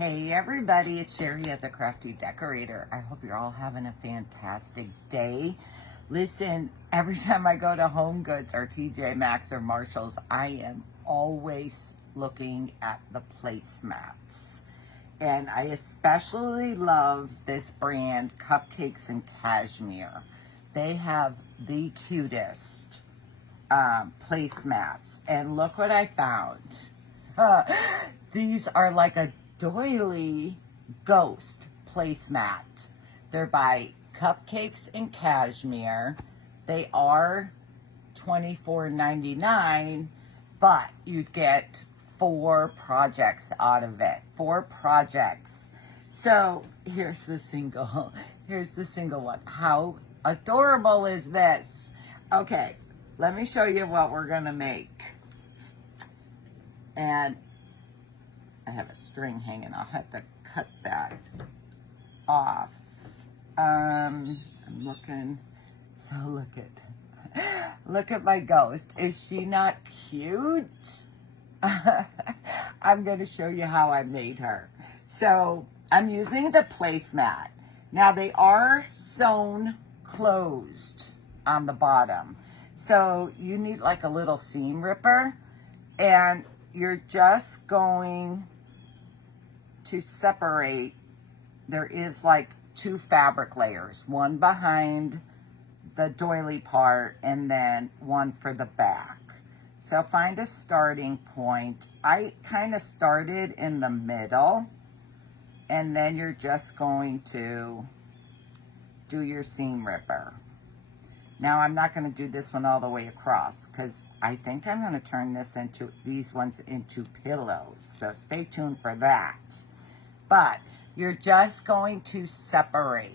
Hey everybody, it's Sherry at the Crafty Decorator. I hope you're all having a fantastic day. Listen, every time I go to Home Goods or TJ Maxx or Marshalls, I am always looking at the placemats. And I especially love this brand, Cupcakes and Cashmere. They have the cutest placemats. And look what I found. These are like a doily ghost placemat. They're by Cupcakes and Cashmere. They are $24.99, but you get 4 projects out of it. 4 projects. So here's the single. Here's the single one. How adorable is this? Okay, let me show you what we're gonna make. And I have a string hanging. I'll have to cut that off. I'm looking. So look at my ghost. Is she not cute? I'm going to show you how I made her. So I'm using the placemat. Now they are sewn closed on the bottom. So you need like a little seam ripper, and you're just going to separate. There is like 2 fabric layers, one behind the doily part and then one for the back. So find a starting point. I kind of started in the middle, and then you're just going to do your seam ripper. Now I'm not going to do this one all the way across because I think I'm going to turn these ones into pillows. So stay tuned for that. But you're just going to separate.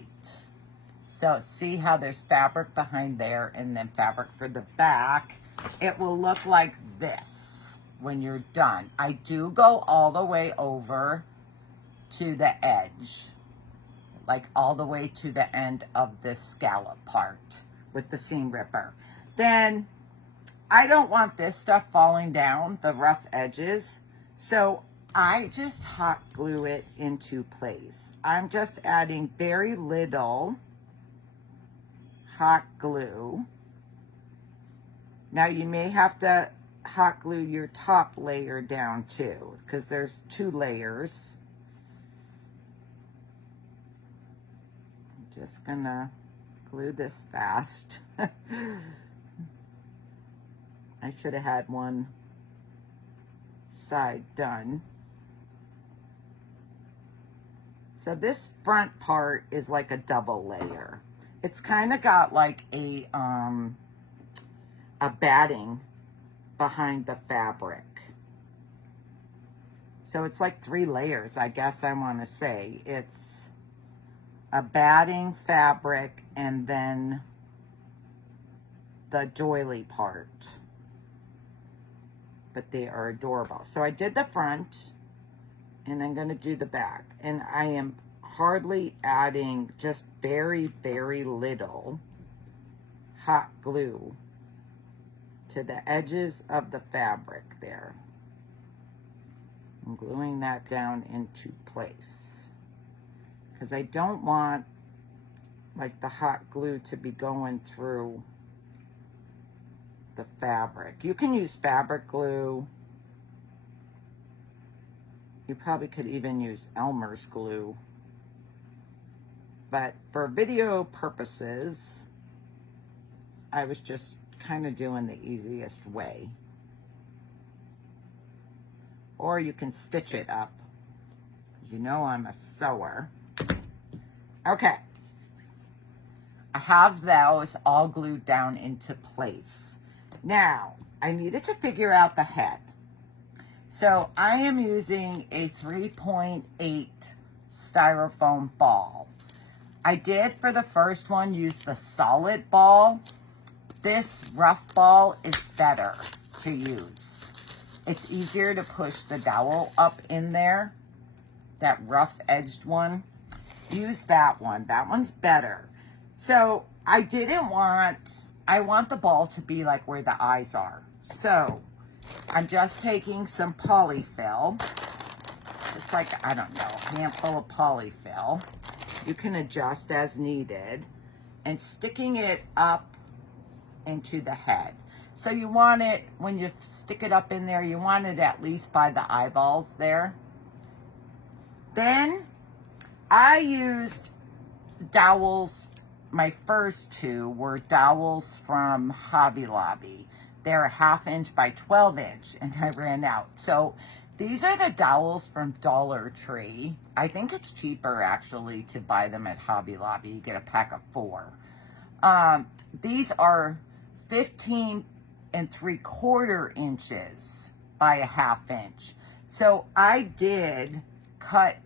So see how there's fabric behind there and then fabric for the back. It will look like this when you're done. I do go all the way over to the edge, like all the way to the end of this scallop part with the seam ripper. Then I don't want this stuff falling down, the rough edges, so I just hot glue it into place. I'm just adding very little hot glue. Now you may have to hot glue your top layer down too, because there's 2 layers. I'm just gonna glue this fast. I should have had one side done. So this front part is like a double layer. It's kind of got like a batting behind the fabric. So it's like 3 layers, I guess I want to say. It's a batting, fabric, and then the doily part. But they are adorable. So I did the front, and I'm going to do the back. And I am hardly adding, just very, very little hot glue to the edges of the fabric there. I'm gluing that down into place because I don't want like the hot glue to be going through the fabric. You can use fabric glue. You probably could even use Elmer's glue. But for video purposes, I was just kind of doing the easiest way. Or you can stitch it up. You know I'm a sewer. Okay. I have those all glued down into place. Now, I needed to figure out the head. So I am using a 3.8 styrofoam ball. I did for the first one use the solid ball. This rough ball is better to use. It's easier to push the dowel up in there. That rough edged one. Use that one. That one's better. So I want the ball to be like where the eyes are. So I'm just taking some polyfill just like, I don't know, a handful of polyfill. You can adjust as needed, and sticking it up into the head. So you want it, when you stick it up in there, you want it at least by the eyeballs there. Then I used dowels. My first two were dowels from Hobby Lobby. They're a 1/2 inch by 12 inch, and I ran out. So these are the dowels from Dollar Tree. I think it's cheaper actually to buy them at Hobby Lobby. You get a pack of 4. These are 15 3/4 inches by a 1/2 inch. So I did cut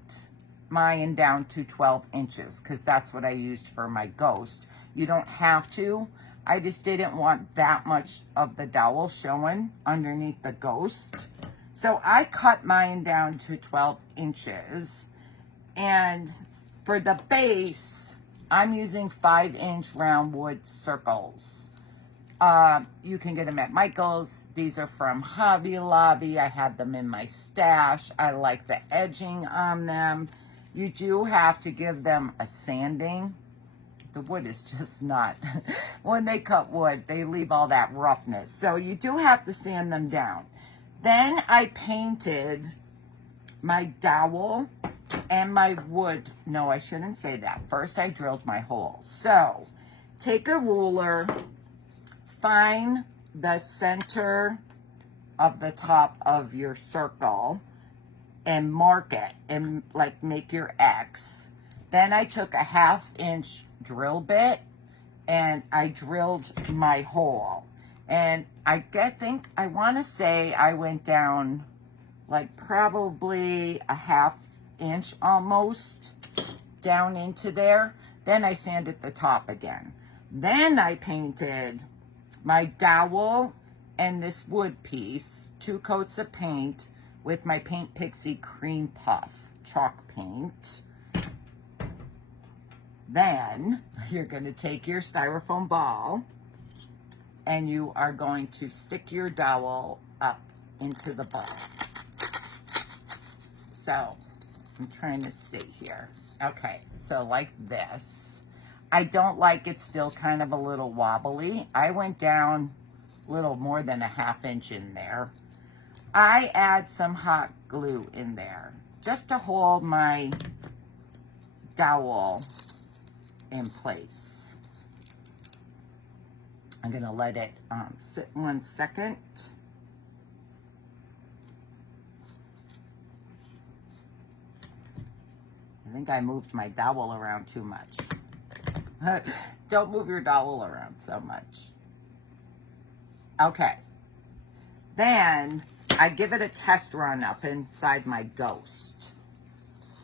mine down to 12 inches because that's what I used for my ghost. You don't have to. I just didn't want that much of the dowel showing underneath the ghost. So I cut mine down to 12 inches. And for the base, I'm using 5-inch round wood circles. You can get them at Michael's. These are from Hobby Lobby. I had them in my stash. I like the edging on them. You do have to give them a sanding. The wood is just not, when they cut wood, they leave all that roughness. So you do have to sand them down. Then I painted my dowel and my wood. No, I shouldn't say that. First, I drilled my hole. So take a ruler, find the center of the top of your circle and mark it and like make your X. Then I took a 1/2 inch drill bit and I drilled my hole. And I want to say I went down like probably a 1/2 inch almost down into there. Then I sanded the top again. Then I painted my dowel and this wood piece, 2 coats of paint with my Paint Pixie Cream Puff chalk paint. Then you're going to take your styrofoam ball and you are going to stick your dowel up into the ball. So I'm trying to see here. Okay, so like this. I don't like it still kind of a little wobbly. I went down a little more than a 1/2 inch in there. I add some hot glue in there just to hold my dowel in place. I'm going to let it sit 1 second. I think I moved my dowel around too much. Don't move your dowel around so much. Okay. Then I give it a test run up inside my ghost.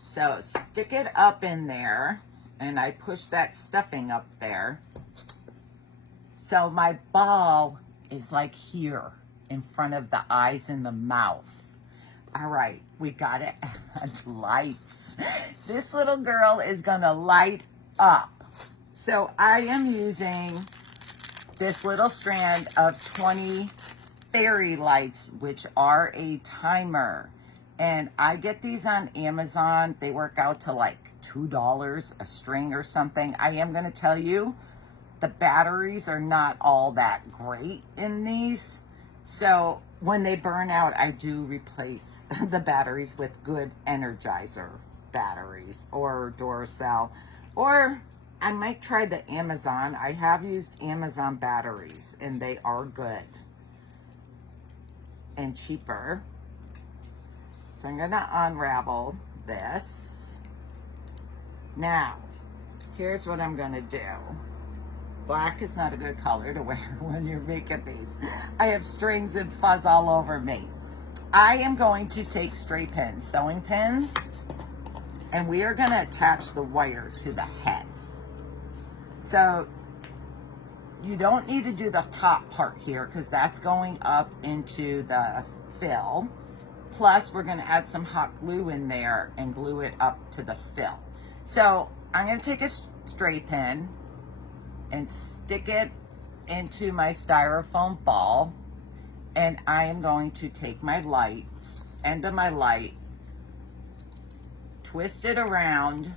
So stick it up in there and I push that stuffing up there. So my ball is like here in front of the eyes and the mouth. All right, we got it. Lights. This little girl is gonna light up. So I am using this little strand of 20 fairy lights, which are a timer. And I get these on Amazon. They work out to like $2 a string or something. I am gonna tell you, the batteries are not all that great in these. So when they burn out, I do replace the batteries with good Energizer batteries or Duracell, or I might try the Amazon. I have used Amazon batteries and they are good and cheaper. So I'm gonna unravel this. Now, here's what I'm gonna do. Black is not a good color to wear when you're making these. I have strings and fuzz all over me. I am going to take straight pins, sewing pins, and we are gonna attach the wire to the head. So you don't need to do the top part here because that's going up into the fill. Plus we're gonna add some hot glue in there and glue it up to the fill. So I'm gonna take a straight pin and stick it into my styrofoam ball, and I am going to take my light, end of my light, twist it around,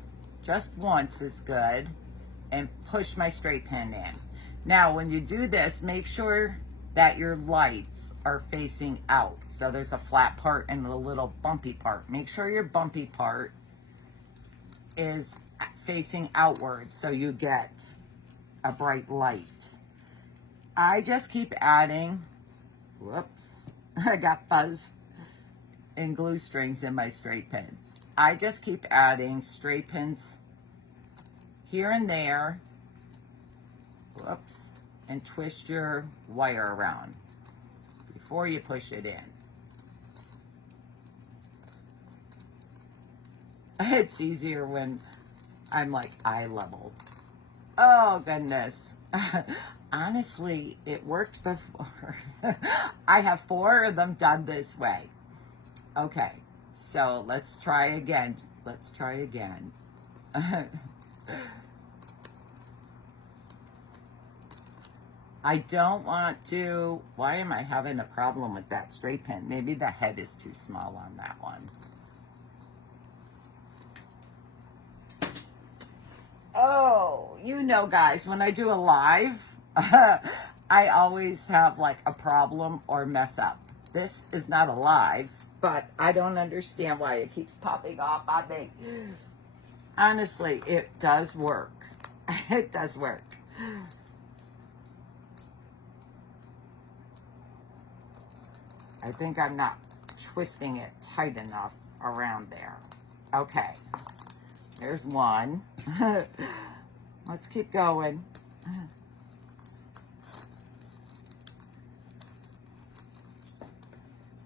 just once is good, and push my straight pin in. Now, when you do this, make sure that your lights are facing out. So there's a flat part and a little bumpy part. Make sure your bumpy part is facing outwards so you get a bright light. I just keep adding, whoops, I got fuzz and glue strings in my straight pins. I just keep adding straight pins here and there, whoops, and twist your wire around before you push it in. It's easier when I'm like eye level. Oh goodness. Honestly, it worked before. I have 4 of them done this way. Okay, so let's try again. Let's try again. I don't want to, why am I having a problem with that straight pin? Maybe the head is too small on that one. Oh, you know, guys, when I do a live, I always have like a problem or mess up. This is not a live, but I don't understand why it keeps popping off on me. Honestly, it does work. It does work. I think I'm not twisting it tight enough around there. Okay, there's one. Let's keep going.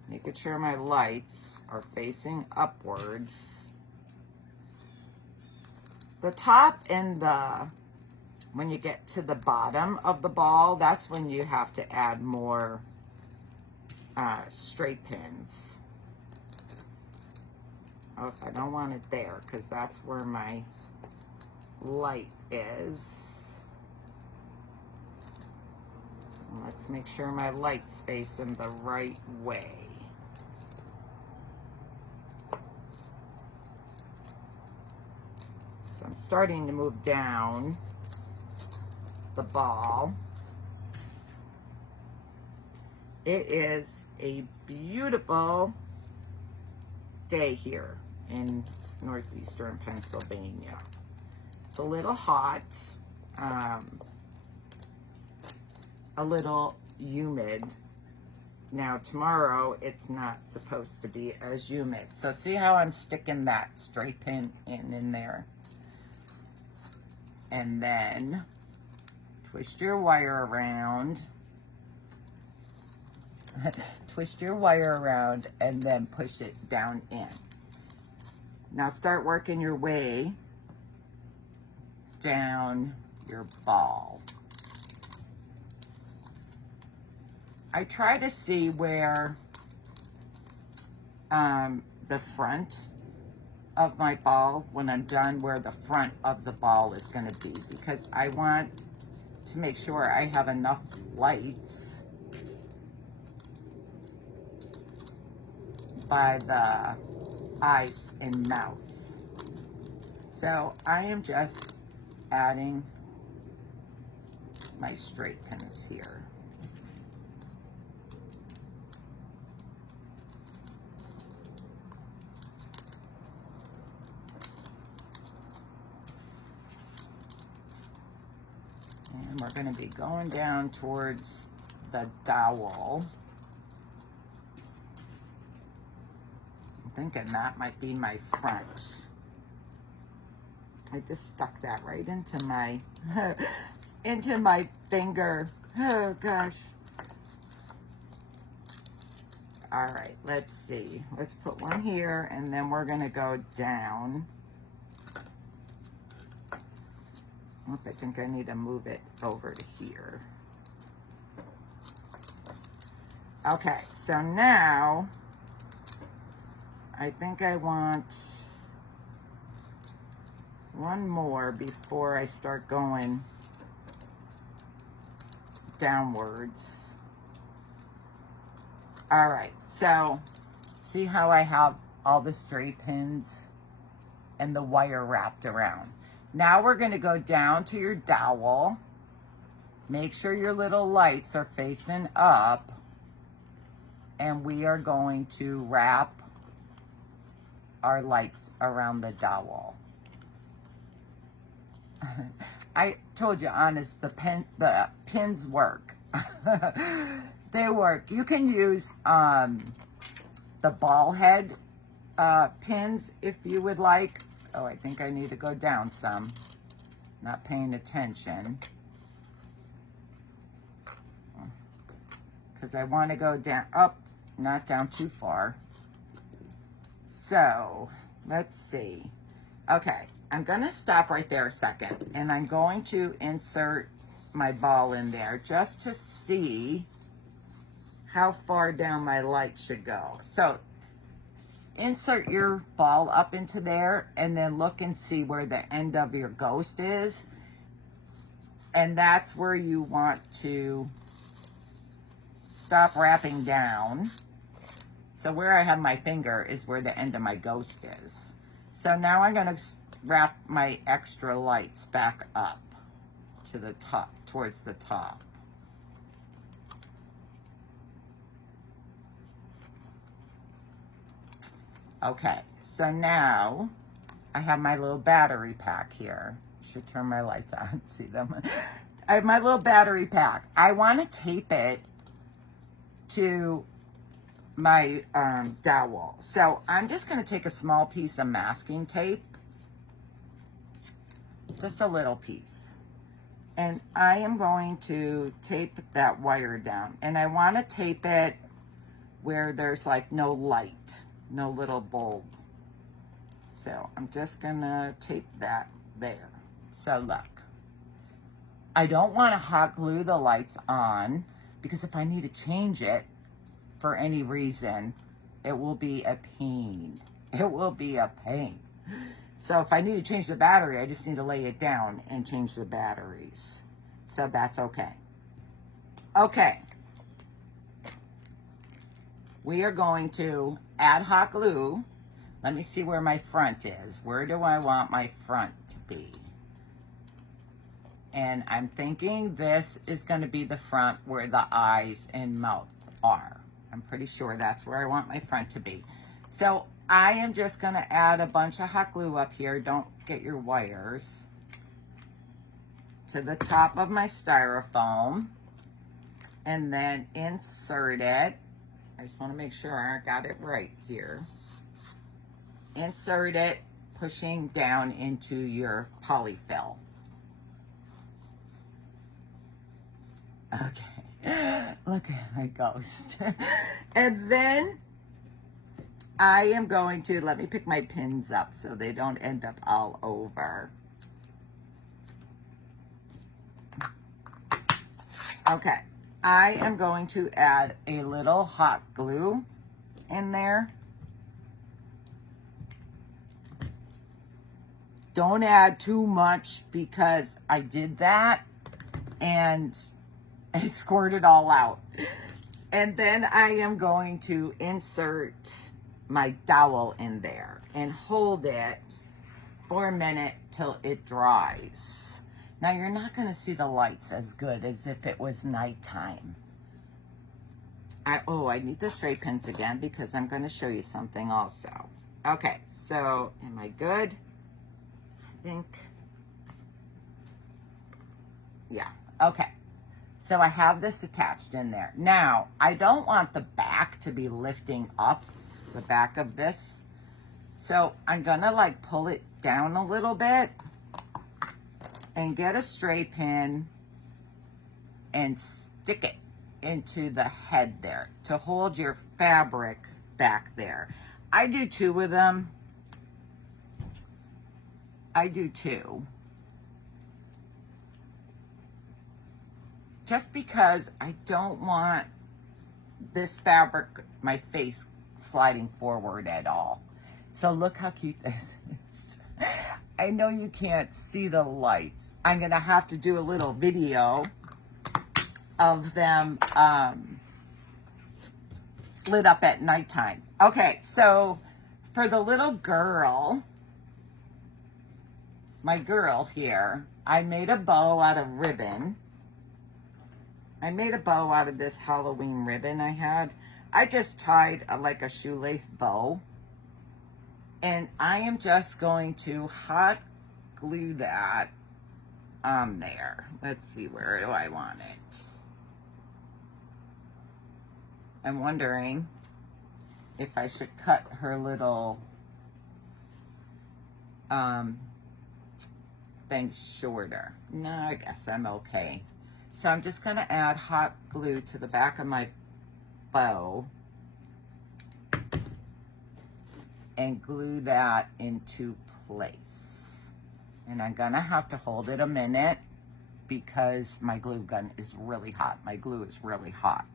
Making sure my lights are facing upwards. The top and when you get to the bottom of the ball, that's when you have to add more straight pins. Oh, I don't want it there because that's where my light is. Let's make sure my light's facing the right way. So I'm starting to move down the ball. It is a beautiful day here in northeastern Pennsylvania. It's a little hot, a little humid. Now tomorrow it's not supposed to be as humid. So see how I'm sticking that straight pin in there? And then twist your wire around. Twist your wire around and then push it down in. Now start working your way down your ball. I try to see where the front of my ball, when I'm done, where the front of the ball is going to be, because I want to make sure I have enough lights by the eyes and mouth. So I am just adding my straight pins here. And we're going to be going down towards the dowel. I'm thinking that might be my front. I just stuck that right into my into my finger. Oh gosh. All right, let's see. Let's put one here and then we're gonna go down. I think I need to move it over to here. Okay, so now I think I want one more before I start going downwards. All right, so see how I have all the straight pins and the wire wrapped around. Now we're going to go down to your dowel. Make sure your little lights are facing up. And we are going to wrap our lights around the dowel. I told you, honest, the pins work. They work. You can use the ball head pins if you would like. Oh, I think I need to go down some. Not paying attention. Because I want to go down, up, not down too far. So, let's see. Okay, I'm going to stop right there a second. And I'm going to insert my ball in there just to see how far down my light should go. So, insert your ball up into there and then look and see where the end of your ghost is. And that's where you want to stop wrapping down. So where I have my finger is where the end of my ghost is. So now I'm going to wrap my extra lights back up to the top, towards the top. Okay, so now I have my little battery pack here. Should turn my lights on, see them. I have my little battery pack. I want to tape it to my dowel. So I'm just going to take a small piece of masking tape, just a little piece. And I am going to tape that wire down. And I want to tape it where there's like no light. No little bulb. So I'm just gonna tape that there. So look, I don't want to hot glue the lights on because if I need to change it for any reason, it will be a pain. It will be a pain. So if I need to change the battery, I just need to lay it down and change the batteries. So that's okay. Okay. We are going to add hot glue. Let me see where my front is. Where do I want my front to be? And I'm thinking this is going to be the front where the eyes and mouth are. I'm pretty sure that's where I want my front to be. So I am just going to add a bunch of hot glue up here. Don't get your wires. To the top of my styrofoam. And then insert it. I just want to make sure I got it right here. Insert it, pushing down into your polyfill. Okay, look at my ghost. And then I am going to, let me pick my pins up so they don't end up all over. Okay. I am going to add a little hot glue in there. Don't add too much because I did that and it squirted all out. And then I am going to insert my dowel in there and hold it for a minute till it dries. Now, you're not going to see the lights as good as if it was nighttime. I need the straight pins again because I'm going to show you something also. Okay, so am I good? I think. Yeah, okay. So I have this attached in there. Now, I don't want the back to be lifting up, the back of this. So I'm going to like pull it down a little bit. And get a straight pin and stick it into the head there to hold your fabric back there. I do 2 of them. I do 2. Just because I don't want this fabric, my face, sliding forward at all. So look how cute this is. I know you can't see the lights. I'm going to have to do a little video of them lit up at nighttime. Okay, so for the little girl, my girl here, I made a bow out of ribbon. I made a bow out of this Halloween ribbon I had. I just tied like a shoelace bow. And I am just going to hot glue that on there. Let's see, where do I want it? I'm wondering if I should cut her little thing shorter. No, I guess I'm okay. So I'm just going to add hot glue to the back of my bow and glue that into place. And I'm going to have to hold it a minute because my glue gun is really hot. My glue is really hot.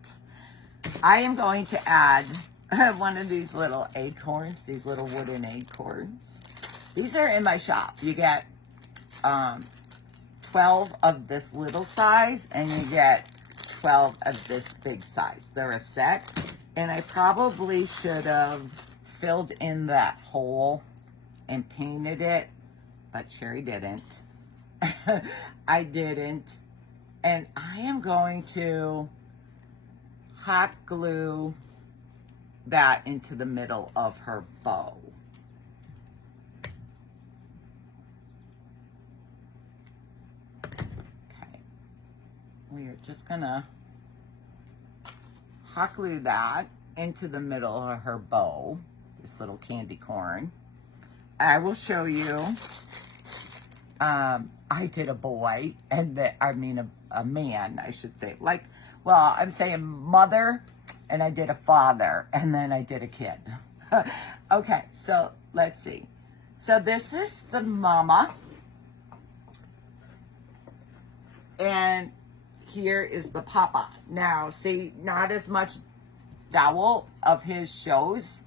I am going to add one of these little acorns, these little wooden acorns. These are in my shop. You get 12 of this little size and you get 12 of this big size. They're a set, and I probably should have filled in that hole and painted it, but Sherry didn't. I didn't. And I am going to hot glue that into the middle of her bow. We're just gonna hot glue that into the middle of her bow, this little candy corn. I will show you, I did a boy, and a man, I should say. Like, well, I'm saying mother, and I did a father, and then I did a kid. Okay, so let's see. So this is the mama, and here is the papa. Now, see, not as much dowel of his shows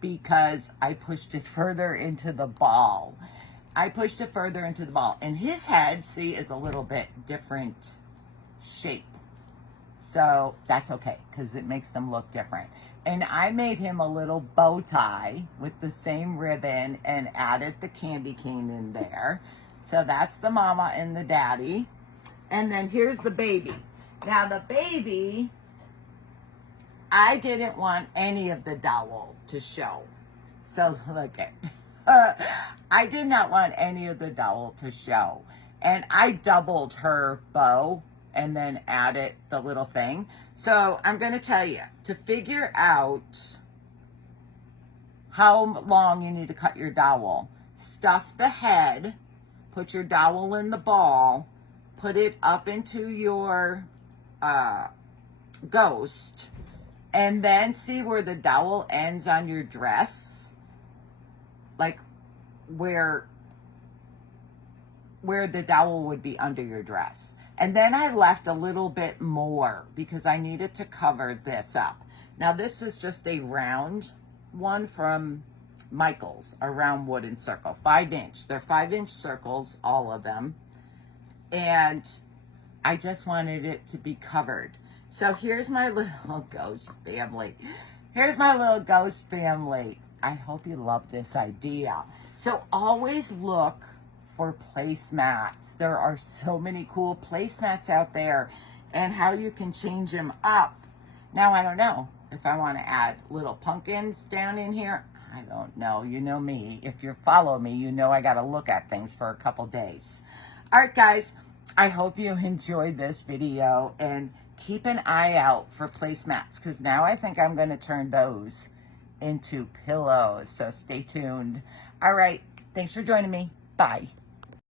because I pushed it further into the ball. I pushed it further into the ball. And his head, see, is a little bit different shape. So that's okay because it makes them look different. And I made him a little bow tie with the same ribbon and added the candy cane in there. So that's the mama and the daddy. And then here's the baby. Now the baby, I didn't want any of the dowel to show. So look at, I did not want any of the dowel to show. And I doubled her bow and then added the little thing. So I'm going to tell you, to figure out how long you need to cut your dowel, stuff the head, put your dowel in the ball, put it up into your ghost, and then see where the dowel ends on your dress, like where the dowel would be under your dress. And then I left a little bit more because I needed to cover this up. Now this is just a round one from Michael's, a round wooden circle, 5-inch. They're 5-inch circles, all of them. And I just wanted it to be covered. So here's my little ghost family. Here's my little ghost family. I hope you love this idea. So always look for placemats. There are so many cool placemats out there and how you can change them up. Now, I don't know if I want to add little pumpkins down in here. I don't know. You know me. If you follow me, you know I got to look at things for a couple days. All right, guys. I hope you enjoyed this video and keep an eye out for placemats because now I think I'm going to turn those into pillows. So stay tuned. All right. Thanks for joining me. Bye.